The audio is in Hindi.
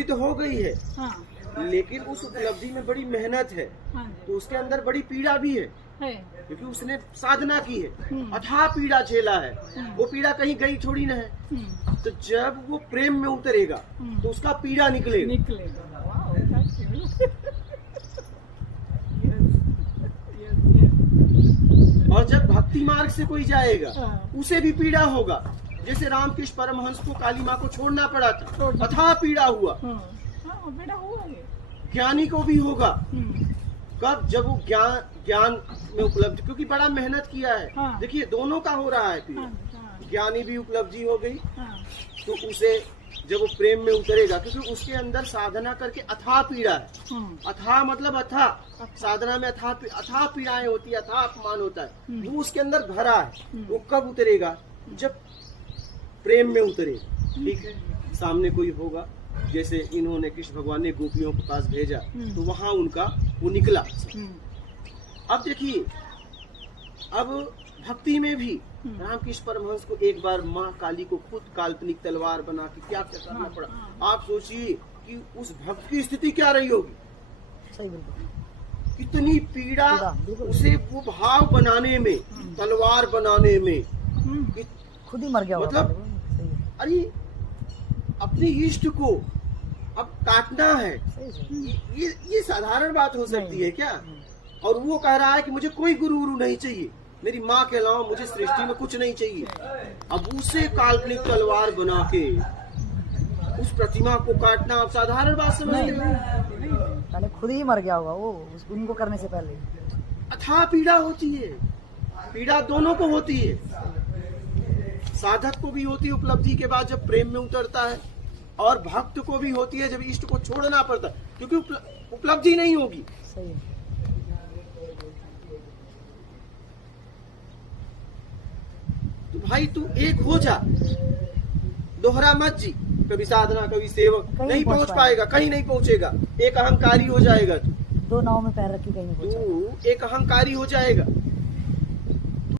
तो हो गई है, हाँ, लेकिन उस उपलब्धि में बड़ी मेहनत है, हाँ तो उसके अंदर बड़ी पीड़ा भी है, है। क्योंकि उसने साधना की है, अथाह पीड़ा झेला है। वो पीड़ा कहीं गई थोड़ी ना है। तो जब वो प्रेम में उतरेगा तो उसका पीड़ा निकलेगा। निकलेगा। Wow, thank you. यस, और जब भक्ति मार्ग से कोई जाएगा हाँ। उसे भी पीड़ा होगा। जैसे रामकृष्ण परमहंस को काली माँ को छोड़ना पड़ा था, अथाह पीड़ा हुआ। हाँ, बेटा हुआ ये। ज्ञानी को भी होगा। कब? जब वो ज्ञान में उपलब्धि, क्योंकि बड़ा मेहनत किया है। हाँ। देखिए दोनों का हो रहा है पीड़ा। हाँ, ज्ञानी भी उपलब्धि हो गई, हाँ, तो उसे जब वो प्रेम में उतरेगा, क्योंकि उसके अंदर साधना करके अथाह पीड़ा है। अथाह मतलब अथाह, साधना में अथाह पीड़ाएं होती है, अथाह अपमान होता है, वो उसके अंदर भरा है। वो कब उतरेगा? जब प्रेम में उतरेगा। ठीक है, सामने कोई होगा, जैसे इन्होंने कृष्ण भगवान ने गोपियों के पास भेजा, तो वहां उनका वो निकला। अब देखिए, अब भक्ति में भी रामकृष्ण परमहंस को एक बार माँ काली को खुद काल्पनिक तलवार बना के क्या क्या करना पड़ा। आप सोचिए कि उस भक्त की स्थिति क्या रही होगी। सही बिल्कुल। कितनी पीड़ा उसे वो भाव बनाने में, तलवार बनाने में। खुद ही मर गया होगा। मतलब सही है। अरे अपने इष्ट को अब काटना है, सही। ये साधारण बात हो सकती है क्या? और वो कह रहा है कि मुझे कोई गुरु नहीं चाहिए, मेरी माँ के अलावा मुझे सृष्टि में कुछ नहीं चाहिए। अब उसे काल्पनिक तलवार बना के उस प्रतिमा को काटना आप साधारण बात समझते हो? पहले खुद ही मर गया होगा वो, उनको करने से पहले। अथाह पीड़ा होती है। पीड़ा दोनों को होती है, साधक को भी होती है उपलब्धि के बाद जब प्रेम में उतरता है, और भक्त को भी होती है जब इष्ट को छोड़ना पड़ता है, क्योंकि उपलब्धि नहीं होगी। सही है। तो भाई तू एक हो जा, दोहरा मत जी। कभी साधना कभी सेवक, नहीं पहुंच पाएगा, कहीं नहीं पहुंचेगा। एक अहंकारी हो जाएगा तू दो नाव में पैर रख के कहीं नहीं पहुंचा। एक अहंकारी हो जाएगा।